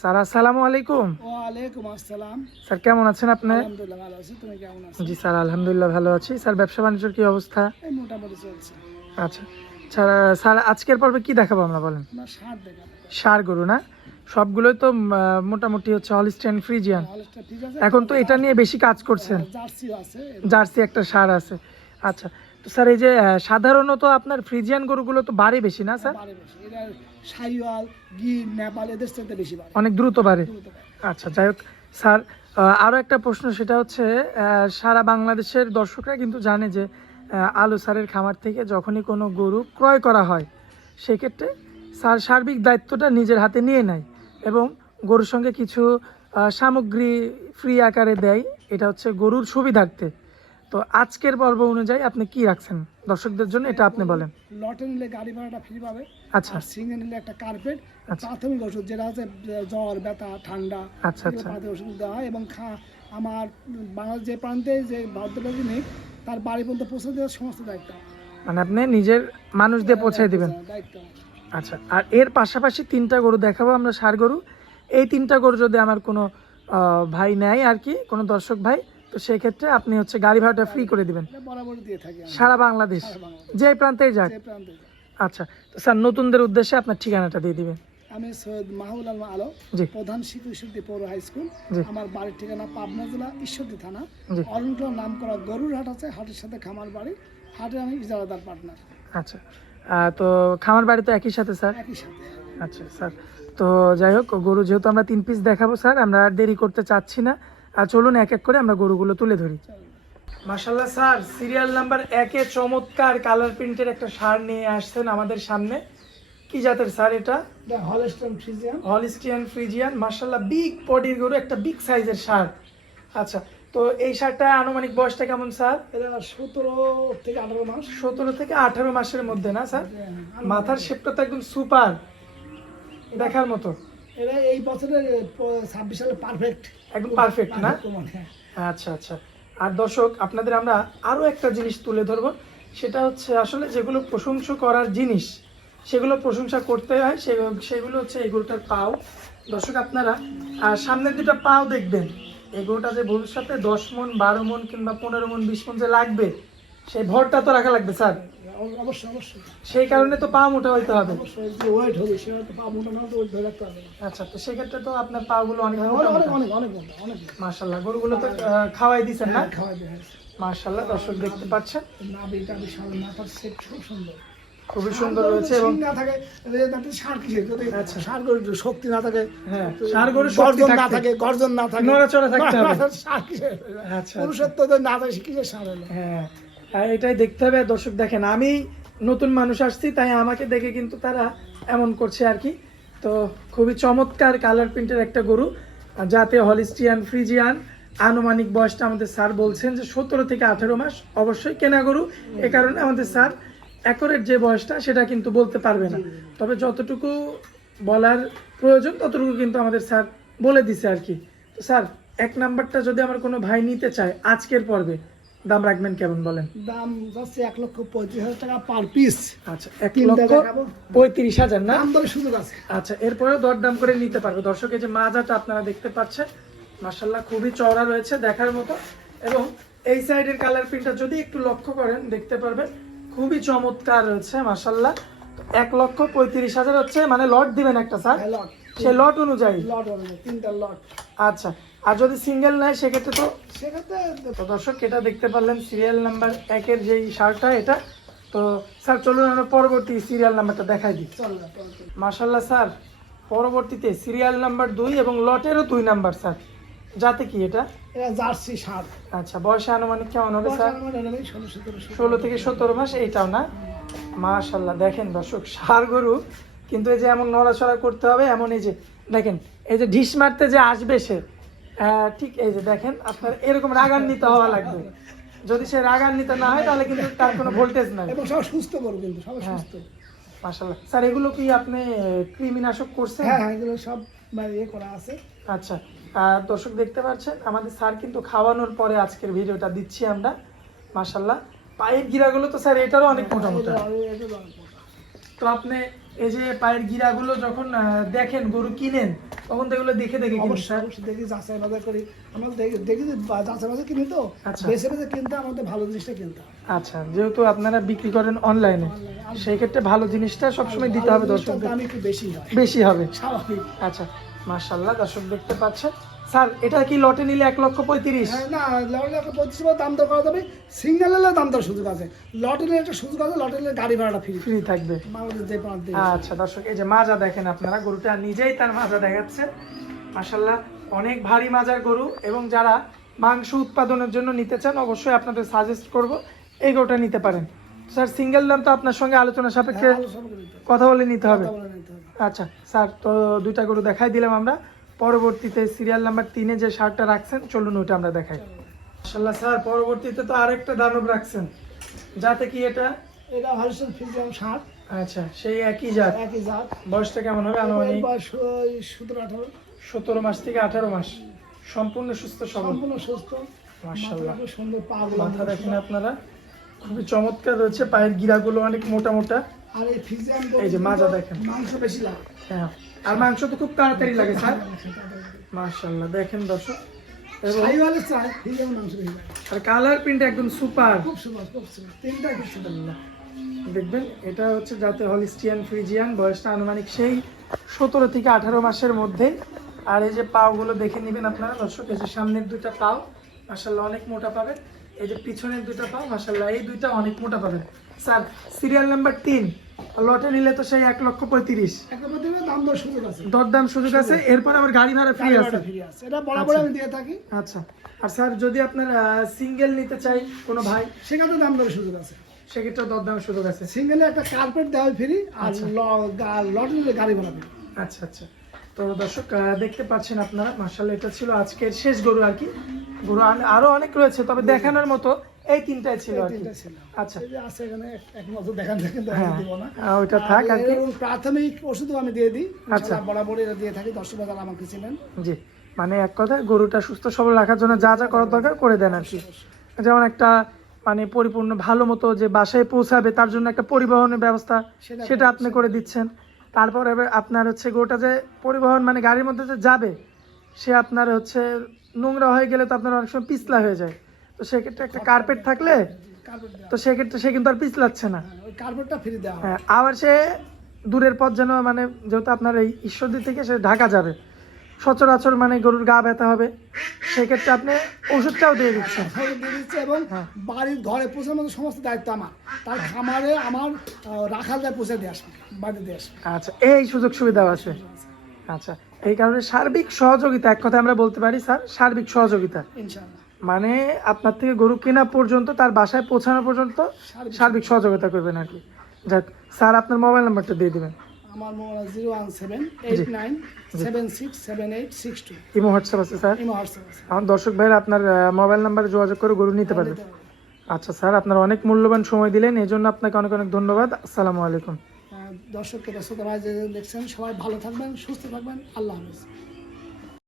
Sir আসসালামু আলাইকুম। ওয়ালাইকুম আসসালাম। স্যার কেমন আছেন আপনি? আলহামদুলিল্লাহ ভালো আছি। তুমি কেমন আছো? জি স্যার আলহামদুলিল্লাহ ভালো আছি। স্যার ব্যবসা বাণিজ্যের কি অবস্থা? মোটামুটি চলছে। আচ্ছা। স্যার স্যার আজকের পর্বে কি দেখাবো আমরা বলেন? সার গরু না? সবগুলোই তো মোটামুটি হচ্ছে হলিস্টেন ফ্রিজিয়ান এখন তো এটা নিয়ে বেশি কাজ করছেন। জার্সি একটা সার আছে। আচ্ছা। তো স্যার এই যে সাধারণত আপনার ফ্রিজিয়ান গরুগুলো তো বাড়ে বেশি না স্যার? বেশি। এটা সাইওয়াল গির নেপাল এদের সাথে বেশি বাড়ে। অনেক দ্রুত বাড়ে। আচ্ছা যাই হোক স্যার আহ, আরও একটা প্রশ্ন সেটা হচ্ছে সারা বাংলাদেশের দর্শকরা কিন্তু জানে যে আলু স্যারের খামার থেকে যখনই কোনো গরু ক্রয় করা হয় সেক্ষেত্রে স্যার সার্বিক দায়িত্বটা নিজের হাতে নিয়ে নেয় এবং গরুর সঙ্গে কিছু সামগ্রী ফ্রি আকারে দেয়। এটা হচ্ছে গরুর সুবিধার্থে। তো আজকের পর্ব অনুযায়ী আপনি কি রাখছেন? দর্শকদের জন্য এটা আপনি বলেন। লটে নিলে গাড়ি ভাড়াটা ফ্রি পাবে। আচ্ছা। সিঙ্গে নিলে একটা কার্পেট আচ্ছা। প্রাথমিক ওষুধ যেটা হচ্ছে জ্বর ব্যথা ঠান্ডা আচ্ছা আচ্ছা। ওষুধ দেওয়া হয় এবং খা আমার বাংলাদেশ যে প্রান্তে যে ভদ্রলোকই নেই তার বাড়ি পর্যন্ত পৌঁছে দেওয়ার সমস্ত দায়িত্ব। মানে আপনি নিজের মানুষ দিয়ে পৌঁছে দিবেন। দায়িত্ব। আচ্ছা আর এর পাশাপাশি তিনটা গরু দেখাবো আমরা সার গরু। এই তিনটা গরু যদি আমার কোনো ভাই নেয় আর কি কোনো দর্শক ভাই তো সেই ক্ষেত্রে আপনি হচ্ছে গাড়ি ভাড়াটা ফ্রি করে দিবেন। এটা দিয়ে থাকি সারা বাংলাদেশ। যে প্রান্তেই যাক। আচ্ছা তো স্যার নতুনদের উদ্দেশ্যে আপনার ঠিকানাটা দিয়ে দিবেন। আমি সৈয়দ মাহুল আলম আলো প্রধান শিশু শিল্পী পৌর হাই স্কুল। আমার বাড়ির ঠিকানা পাবনা জেলা ঈশ্বরদী থানা। জি। অরুণকুলা নাম করা গরুর হাট আছে হাটের সাথে খামার বাড়ি। হাটে আমি ইজারাদার পার্টনার। আচ্ছা তো খামার বাড়ি তো একই সাথে স্যার? একই সাথে। আচ্ছা স্যার তো যাই হোক গরু যেহেতু আমরা তিন পিস দেখাবো স্যার আমরা আর দেরি করতে চাচ্ছি না। চলুন এক এক করে আমরা গরুগুলো তুলে ধরি। চলো। মাশাল্লাহ স্যার সিরিয়াল নাম্বার একে চমৎকার কালার প্রিন্টের একটা সার নিয়ে আসছেন আমাদের সামনে। কি জাতের স্যার এটা? এটা ফ্রিজিয়ান হলিস্টিয়ান ফ্রিজিয়ান মাশাল্লাহ বিগ বডির গরু একটা বিগ সাইজের সার। আচ্ছা তো এই সারটা আনুমানিক বয়সটা কেমন স্যার? সতেরো থেকে আঠারো মাস। সতেরো থেকে আঠারো মাসের মধ্যে না স্যার? হ্যাঁ, মাথার শেপটা তো একদম সুপার দেখার মতো। এটা এই বছরের ছাব্বিশ সালে পারফেক্ট একদম পারফেক্ট না? আচ্ছা আচ্ছা। আর দর্শক আপনাদের আমরা আরও একটা জিনিস তুলে ধরবো। সেটা হচ্ছে আসলে যেগুলো প্রশংসা করার জিনিস সেগুলো প্রশংসা করতে হয় সে- সেগুলো হচ্ছে এগুলোটার পাও। দর্শক আপনারা আর সামনের দুটো পাও দেখবেন। এগুলোটা যে ভবিষ্যতে দশ মন বারো মন কিংবা পনেরো মন বিশ মন যে লাগবে সেই ভরটা তো রাখা লাগবে স্যার। অবশ্যই অবশ্যই। সেই কারণে তো পা মোটা হইতে হবে। অবশ্যই যে ওয়েট হবে সেটা তো পা মোটা না তো ওয়েট ধরে রাখতে হবে আচ্ছা তো সেক্ষেত্রে তো আপনার পাগুলো অনেক অনেক অনেক অনেক অনেক অনেক মোটা। গরুগুলো তো খাওয়াই না? হ্যাঁ, দর্শক দেখতে পাচ্ছেন। নাভিটা বিশাল মাথার শেপ খুব সুন্দর। খুবই সুন্দর রয়েছে এবং না থাকে এদের একটা সার কিসের? যদি আচ্ছা। সার গরুর শক্তি না থাকে হ্যাঁ সার গরু গর্জন না থাকে গর্জন না থাকে। নড়াচড়া থাকতে হবে। সার কিসের? আচ্ছা পুরুষত্ব না থাকে কিসের সার হলো? হ্যাঁ এটাই দেখতে হবে। দর্শক, দেখেন, আমি নতুন মানুষ আসছি, তাই আমাকে দেখে কিন্তু তারা এমন করছে আর কি। তো খুবই চমৎকার কালার প্রিন্টের একটা গরু, যাতে হলিস্টিয়ান, ফ্রিজিয়ান, আনুমানিক বয়সটা আমাদের স্যার বলছেন যে সতেরো থেকে আঠেরো মাস অবশ্যই কেনা গরু। এ কারণে আমাদের স্যার অ্যাকোরেট যে বয়সটা, সেটা কিন্তু বলতে পারবে না। তবে যতটুকু বলার প্রয়োজন, ততটুকু কিন্তু আমাদের স্যার বলে দিছে আর কি। তো স্যার, এক নাম্বারটা যদি আমার কোনো ভাই নিতে চায় আজকের পর্বে দাম রাখবেন কেমন বলেন? দাম যাচ্ছে এক লক্ষ পঁয়ত্রিশ হাজার টাকা পার পিস আচ্ছা এক লক্ষ পঁয়ত্রিশ হাজার না? দাম সুযোগ আছে। আচ্ছা এরপরেও দরদাম করে নিতে পারবে। দর্শক এই যে মাজাটা আপনারা দেখতে পাচ্ছেন মার্শাল্লাহ খুবই চওড়া রয়েছে দেখার মতো। এবং এই সাইডের কালার প্রিন্টটা যদি একটু লক্ষ্য করেন দেখতে পারবেন খুবই চমৎকার রয়েছে মার্শাল্লাহ এক লক্ষ পঁয়ত্রিশ হাজার হচ্ছে মানে লট দিবেন একটা স্যার? হ্যাঁ, লট। সে লট অনুযায়ী। লট অনুযায়ী তিনটা লট। আচ্ছা আর যদি সিঙ্গেল নেয় সেক্ষেত্রে তো সেক্ষেত্রে তো দর্শক এটা দেখতে পারলেন সিরিয়াল নাম্বার একের যেই শার্টটা এটা। তো স্যার চলুন আমরা পরবর্তী সিরিয়াল নাম্বারটা দেখাই দিই। মার্শাল্লাহ স্যার পরবর্তীতে সিরিয়াল নাম্বার দুই এবং লটেরও দুই নাম্বার স্যার। যাতে কি এটা? এটা জার্সি সার আচ্ছা বয়সে আনুমানিক কেমন হবে স্যার? ষোলো ষোলো থেকে সতেরো মাস এইটাও না? মাশাল্লাহ দেখেন দর্শক সার গরু কিন্তু এই যে এমন নড়াচড়া করতে হবে এমন এই যে দেখেন এই যে ঢিস মারতে যে আসবে সে ঠিক এই যে দেখেন আপনার এরকম রাগান্বিত হওয়া লাগবে। যদি সে রাগান্বিত না হয় তাহলে কিন্তু তার কোনো ভোল্টেজ নাই। এবং সব সুস্থ করো কিন্তু সব হ্যাঁ। সুস্থ। মাশাল্লাহ স্যার এগুলো কি আপনি কৃমিনাশক করছেন? হ্যাঁ হ্যাঁ এগুলো সব মানে ইয়ে করা আছে। আচ্ছা দর্শক দেখতে পাচ্ছেন আমাদের স্যার কিন্তু খাওয়ানোর পরে আজকের ভিডিওটা দিচ্ছি আমরা মাশাল্লাহ পায়ের গিরাগুলো তো স্যার এটারও অনেক মোটা মোটা এটা- এটা অনেক মোটা। তো আপনি এই যে পায়ের গিরাগুলো যখন দেখেন গরু কিনেন তখন তো এগুলো দেখে দেখে অবশ্যই অবশ্যই দেখি যাচাই বাজার করি। আমরা দেখি যাচাই বাজার কিনি তো। আচ্ছা। বেছে বেছে কিনতে আমাদের ভালো জিনিসটা কিনতে আচ্ছা যেহেতু আপনারা বিক্রি করেন অনলাইনে সেই ক্ষেত্রে ভালো জিনিসটা সবসময় দিতে হবে দর্শকদের। দাম একটু বেশি হয়। বেশি হবে। স্বাভাবিক। আচ্ছা মার্শাল্লাহ দর্শক দেখতে পাচ্ছেন। স্যার এটা কি লটে নিলে এক লক্ষ পঁয়ত্রিশ? হ্যাঁ, না লটে পঁচিশ বার দাম দর করা যাবে। সিঙ্গেল নিলে দাম দর সুযোগ আছে। লটে নিলে একটা সুযোগ আছে লটে নিলে গাড়ি ভাড়াটা ফ্রি ফ্রি থাকবে। আচ্ছা দর্শক এই যে মাজা দেখেন আপনারা গরুটা নিজেই তার মাজা দেখাচ্ছে। মাসাল্লাহ অনেক ভারী মাজার গরু এবং যারা মাংস উৎপাদনের জন্য নিতে চান অবশ্যই আপনাদের সাজেস্ট করব এই গরুটা নিতে পারেন। স্যার সিঙ্গেল দাম তো আপনার সঙ্গে আলোচনা সাপেক্ষে হ্যাঁ, কথা বলে নিতে হবে। আচ্ছা স্যার তো দুইটা গরু দেখাই দিলাম আমরা। পরবর্তীতে সিরিয়াল নাম্বার তিনে যে শার্টটা রাখছেন চলুন ওইটা আমরা দেখাই। মাসাল্লাহ স্যার পরবর্তীতে তো আরেকটা দানব রাখছেন। যাতে কি এটা? এটা হরিশন ফিজিয়াম ষাট আচ্ছা সেই একই জাত। একই জাত। বয়সটা কেমন হবে আনুমানিক? বয়স সতেরো আঠারো। সতেরো মাস থেকে আঠারো মাস। সম্পূর্ণ সুস্থ সবল। সম্পূর্ণ সুস্থ। মার্শাল্লাহ খুব সুন্দর পা মাথা দেখেন আপনারা। খুবই চমৎকার রয়েছে পায়ের গিরাগুলো অনেক মোটা মোটা। আর এই ফিজিয়াম এই যে মাজা দেখেন। মাংস বেশি লাগে। হ্যাঁ। আর মাংস তো খুব তাড়াতাড়ি লাগে স্যার। দেখেন দর্শক। আর কালার প্রিন্ট একদম সুপার। খুব খুব তিনটা খুব দেখবেন এটা হচ্ছে যাতে হলিস্টিয়ান ফ্রিজিয়ান বয়সটা আনুমানিক সেই সতেরো থেকে আঠারো মাসের মধ্যে। আর এই যে পাওগুলো দেখে নেবেন আপনারা দর্শক এই যে সামনের দুইটা পাও মাসাল্লাহ অনেক মোটা পাবেন। এই যে পিছনের দুইটা পাও মাসাল্লাহ এই দুইটা অনেক মোটা পাবেন। স্যার সিরিয়াল নাম্বার তিন। লটে নিলে তো সেই এক লক্ষ পঁয়ত্রিশ। দরদাম সুযোগ আছে এরপর আবার গাড়ি ভাড়া ফ্রি আছে। এটা বরাবর আমি দিয়ে থাকি। আচ্ছা। আর স্যার যদি আপনার সিঙ্গেল নিতে চাই কোনো ভাই? সেখানে দাম দর সুযোগ আছে। সেক্ষেত্রে দরদামের সুযোগ আছে। সিঙ্গেলে একটা কার্পেট দেওয়া ফ্রি আর আচ্ছা। নিলে গাড়ি ভাড়া ফ্রি আচ্ছা আচ্ছা। তো দর্শক দেখতে পাচ্ছেন আপনারা মার্শাল এটা ছিল আজকের শেষ গরু আর কি। গরু আন- আরও অনেক রয়েছে তবে দেখানোর মতো এই তিনটাই ছিল আর তিনটা ছিল। আচ্ছা। এই যে আছে এখানে এক- এক নজর দেখান দেখেন হ্যাঁ। দিব না। থাক আর কি। প্রাথমিক ওষুধও আমি দিয়ে দিই। আচ্ছা। বরাবর এটা দিয়ে থাকি দর্শক বাজার আমাকে ছিলেন। জি। মানে এক কথায় গরুটা সুস্থ সবল রাখার জন্য যা যা করার দরকার করে দেন আর কি। যেমন একটা মানে পরিপূর্ণ ভালো মতো যে বাসায় পৌঁছাবে তার জন্য একটা পরিবহনের ব্যবস্থা সেটা সেটা আপনি করে দিচ্ছেন। তারপর এবার আপনার হচ্ছে গোটা যে পরিবহন মানে গাড়ির মধ্যে যে যাবে সে আপনার হচ্ছে নোংরা হয়ে গেলে তো আপনার অনেক সময় পিছলা হয়ে যায়। তো সেক্ষেত্রে একটা কার্পেট থাকলে তো সেক্ষেত্রে সে কিন্তু আর পিছলাচ্ছে না। হ্যাঁ, ওই কার্পেটটা ফ্রি দেওয়া হ্যাঁ। আবার সে দূরের পথ যেন মানে যেহেতু আপনার এই ঈশ্বরদী থেকে সে ঢাকা যাবে সচরাচর মানে গরুর গা ব্যথা হবে সেক্ষেত্রে আপনি ওষুধটাও দিয়ে দিচ্ছেন। দিয়ে দিচ্ছে এবং হ্যাঁ। বাড়ির ঘরে পৌঁছার মতো সমস্ত দায়িত্ব আমার। তার খামারে আমার রাখাল দেয় পৌঁছে দিয়ে আসবে বাড়ি দিয়ে আসবে। আচ্ছা এই সুযোগ সুবিধাও আছে। আচ্ছা এই কারণে সার্বিক সহযোগিতা এক কথা আমরা বলতে পারি স্যার সার্বিক সহযোগিতা। ইনশাআল্লাহ। মানে আপনার থেকে গরু কেনা পর্যন্ত তার বাসায় পৌঁছানো পর্যন্ত সার্বিক সহযোগিতা করবেন আর কি। যাক স্যার আপনার মোবাইল নাম্বারটা দিয়ে দেবেন। আমার mobile zero one seven eight nine seven six seven eight six two. Imo WhatsApp আছে স্যার? ইমো হোয়াটসঅ্যাপ আছে। আমার দর্শক ভাইরা আপনার মোবাইল নাম্বারে যোগাযোগ করে গরু নিতে পারবে। নিতে পারবে। আচ্ছা স্যার আপনার অনেক মূল্যবান সময় দিলেন এই জন্য আপনাকে অনেক অনেক ধন্যবাদ। আসসালামু আলাইকুম। দর্শককে দর্শক দেখছেন সবাই ভালো থাকবেন সুস্থ থাকবেন। আল্লাহ হাফিজ।